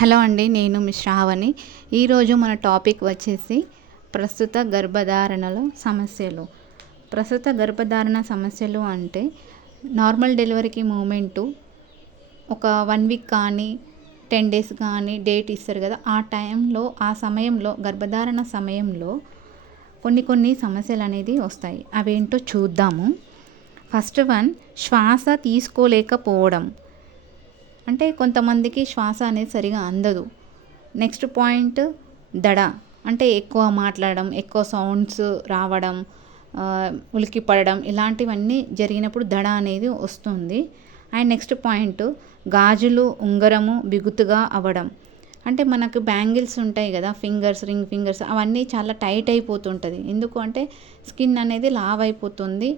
Hello అండి నేను మీ ఈరోజు మన టాపిక్ వచ్చేసి ప్రస్తుత గర్భధారణలో సమస్యలు. ప్రస్తుత గర్భధారణ సమస్యలు అంటే నార్మల్ డెలివరీకి మూమెంటు ఒక వన్ వీక్ కానీ టెన్ డేస్ కానీ డేట్ ఇస్తారు కదా ఆ టైంలో ఆ సమయంలో గర్భధారణ సమయంలో కొన్ని కొన్ని సమస్యలు అనేది వస్తాయి. అవేంటో చూద్దాము. ఫస్ట్ వన్ శ్వాస తీసుకోలేకపోవడం. అంటే కొంతమందికి శ్వాస అనేది సరిగా అందదు. నెక్స్ట్ పాయింట్ దడ. అంటే ఎక్కువ మాట్లాడడం ఎక్కువ సౌండ్స్ రావడం ఉలికి పడడం ఇలాంటివన్నీ జరిగినప్పుడు దడ అనేది వస్తుంది. అండ్ నెక్స్ట్ పాయింట్ గాజులు ఉంగరము బిగుతుగా అవ్వడం అంటే మనకు బ్యాంగిల్స్ ఉంటాయి కదా ఫింగర్స్ రింగ్ ఫింగర్స్ అవన్నీ చాలా టైట్ అయిపోతుంటుంది. ఎందుకు అంటే స్కిన్ అనేది లావ్ అయిపోతుంది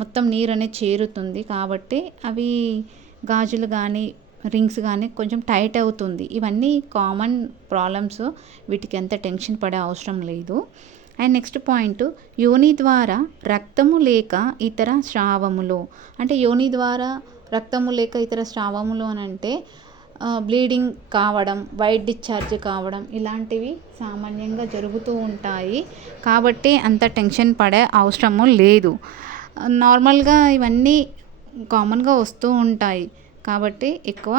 మొత్తం నీరు అనేది చేరుతుంది కాబట్టి అవి గాజులు కానీ రింగ్స్ కానీ కొంచెం టైట్ అవుతుంది. ఇవన్నీ కామన్ ప్రాబ్లమ్స్. వీటికి ఎంత టెన్షన్ పడే అవసరం లేదు. అండ్ నెక్స్ట్ పాయింట్ యోని ద్వారా రక్తము లేక ఇతర స్రావములు. అంటే యోని ద్వారా రక్తము లేక ఇతర స్రావములు అని అంటే బ్లీడింగ్ కావడం వైట్ డిశ్చార్జ్ కావడం ఇలాంటివి సామాన్యంగా జరుగుతూ ఉంటాయి. కాబట్టి అంత టెన్షన్ పడే అవసరము లేదు. నార్మల్గా ఇవన్నీ కామన్గా వస్తూ ఉంటాయి. కాబట్టి ఎక్కువ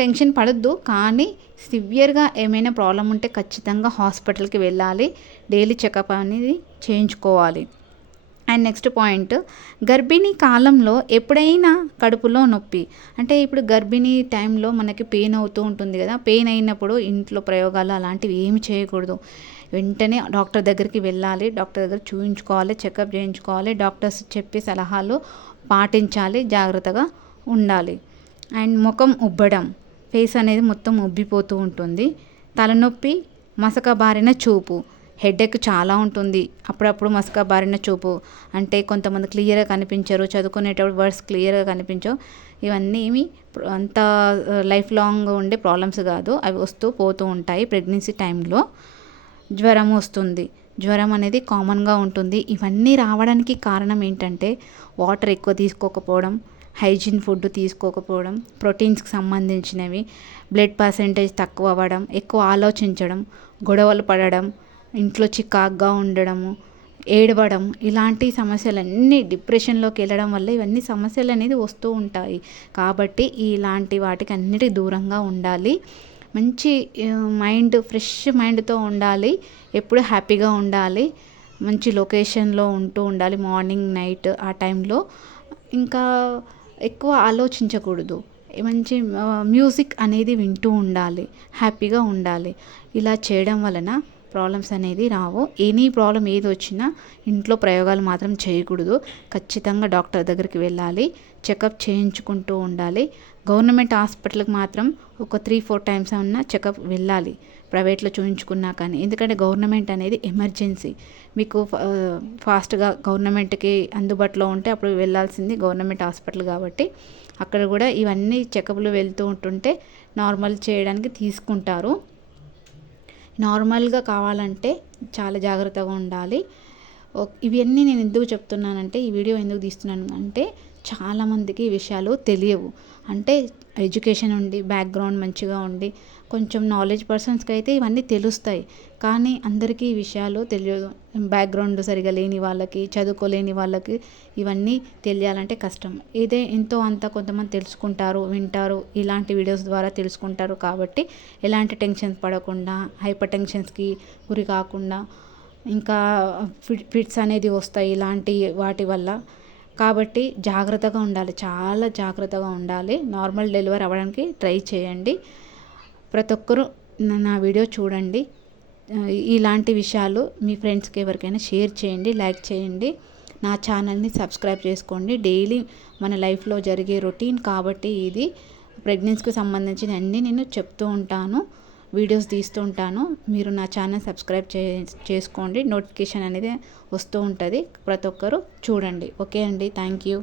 టెన్షన్ పడద్దు. కానీ సివియర్గా ఏమైనా ప్రాబ్లం ఉంటే ఖచ్చితంగా హాస్పిటల్కి వెళ్ళాలి. డైలీ చెకప్ అనేది చేయించుకోవాలి. అండ్ నెక్స్ట్ పాయింట్ గర్భిణీ కాలంలో ఎప్పుడైనా కడుపులో నొప్పి. అంటే ఇప్పుడు గర్భిణీ టైంలో మనకి పెయిన్ అవుతూ ఉంటుంది కదా పెయిన్ అయినప్పుడు ఇంట్లో ప్రయోగాలు అలాంటివి ఏమి చేయకూడదు. వెంటనే డాక్టర్ దగ్గరికి వెళ్ళాలి డాక్టర్ దగ్గర చూయించుకోవాలి చెకప్ చేయించుకోవాలి డాక్టర్స్ చెప్పే సలహాలు పాటించాలి జాగ్రత్తగా ఉండాలి. అండ్ ముఖం ఉబ్బడం. ఫేస్ అనేది మొత్తం ఉబ్బిపోతూ ఉంటుంది. తలనొప్పి మసక బారిన చూపు. హెడేక్ చాలా ఉంటుంది. అప్పుడప్పుడు మసక బారిన చూపు. అంటే కొంతమంది క్లియర్గా కనిపించరు. చదువుకునేటప్పుడు వర్డ్స్ క్లియర్గా కనిపించవు. ఇవన్నీ ఏమి అంత లైఫ్ లాంగ్ ఉండే ప్రాబ్లమ్స్ కాదు. అవి వస్తూ పోతూ ఉంటాయి ప్రెగ్నెన్సీ టైంలో. జ్వరం వస్తుంది. జ్వరం అనేది కామన్గా ఉంటుంది. ఇవన్నీ రావడానికి కారణం ఏంటంటే వాటర్ ఎక్కువ తీసుకోకపోవడం. హైజీన్ ఫుడ్ తీసుకోకపోవడం ప్రోటీన్స్కి సంబంధించినవి బ్లడ్ పర్సెంటేజ్ తక్కువ అవ్వడం ఎక్కువ ఆలోచించడం గొడవలు పడడం ఇంట్లో చికాగ్గా ఉండడము ఏడవడం ఇలాంటి సమస్యలన్నీ డిప్రెషన్లోకి వెళ్ళడం వల్ల ఇవన్నీ సమస్యలు అనేది వస్తూ ఉంటాయి. కాబట్టి ఇలాంటి వాటికి అన్నిటి దూరంగా ఉండాలి. మంచి మైండ్ ఫ్రెష్ మైండ్తో ఉండాలి. ఎప్పుడు హ్యాపీగా ఉండాలి. మంచి లొకేషన్లో ఉంటూ ఉండాలి మార్నింగ్ నైట్ ఆ టైంలో. ఇంకా ఎక్కువ ఆలోచించకూడదు. మంచి మ్యూజిక్ అనేది వింటూ ఉండాలి. హ్యాపీగా ఉండాలి. ఇలా చేయడం వలన ప్రాబ్లమ్స్ అనేది రావు. ఎనీ ప్రాబ్లం ఏది వచ్చినా ఇంట్లో ప్రయోగాలు మాత్రం చేయకూడదు. ఖచ్చితంగా డాక్టర్ దగ్గరికి వెళ్ళాలి. చెకప్ చేయించుకుంటూ ఉండాలి. గవర్నమెంట్ హాస్పిటల్కి మాత్రం ఒక త్రీ ఫోర్ టైమ్స్ అన్నా చెకప్ వెళ్ళాలి. ప్రైవేట్లో చూపించుకున్నా కానీ ఎందుకంటే గవర్నమెంట్ అనేది ఎమర్జెన్సీ. మీకు ఫాస్ట్గా గవర్నమెంట్కి అందుబాటులో ఉంటే అప్పుడు వెళ్ళాల్సింది గవర్నమెంట్ హాస్పిటల్ కాబట్టి అక్కడ కూడా ఇవన్నీ చెకప్లు వెళ్తూ ఉంటుంటే నార్మల్ చేయడానికి తీసుకుంటారు. నార్మల్గా కావాలంటే చాలా జాగ్రత్తగా ఉండాలి. ఇవన్నీ నేను ఎందుకు చెప్తున్నానంటే ఈ వీడియో ఎందుకు తీస్తున్నాను అంటే చాలామందికి ఈ విషయాలు తెలియవు. అంటే ఎడ్యుకేషన్ ఉండి బ్యాక్గ్రౌండ్ మంచిగా ఉండి కొంచెం నాలెడ్జ్ పర్సన్స్కి అయితే ఇవన్నీ తెలుస్తాయి. కానీ అందరికీ ఈ విషయాలు తెలియదు. బ్యాక్గ్రౌండ్ సరిగా లేని వాళ్ళకి చదువుకోలేని వాళ్ళకి ఇవన్నీ తెలియాలంటే కష్టం. ఇదే ఎంతో అంత కొంతమంది తెలుసుకుంటారు వింటారు ఇలాంటి వీడియోస్ ద్వారా తెలుసుకుంటారు కాబట్టి ఎలాంటి టెన్షన్స్ పడకుండా హైపర్ టెన్షన్స్కి గురి కాకుండా ఇంకా ఫిట్స్ అనేది వస్తాయి ఇలాంటి వాటి వల్ల. కాబట్టి జాగ్రత్తగా ఉండాలి. చాలా జాగ్రత్తగా ఉండాలి. నార్మల్ డెలివరీ అవ్వడానికి ట్రై చేయండి. ప్రతి ఒక్కరూ నా వీడియో చూడండి. ఇలాంటి విషయాలు మీ ఫ్రెండ్స్కి ఎవరికైనా షేర్ చేయండి లైక్ చేయండి. నా ఛానల్ని సబ్స్క్రైబ్ చేసుకోండి. డైలీ మన లైఫ్లో జరిగే రొటీన్ కాబట్టి ఇది. ప్రెగ్నెన్సీకి సంబంధించిన అన్నీ నేను చెప్తూ ఉంటాను. వీడియోస్ తీస్తూ ఉంటాను మీరు నా ఛానల్ సబ్స్క్రైబ్ చే చేసుకోండి. నోటిఫికేషన్ అనేది వస్తూ ఉంటుంది. ప్రతి ఒక్కరు చూడండి. ఓకే అండి. Thank you.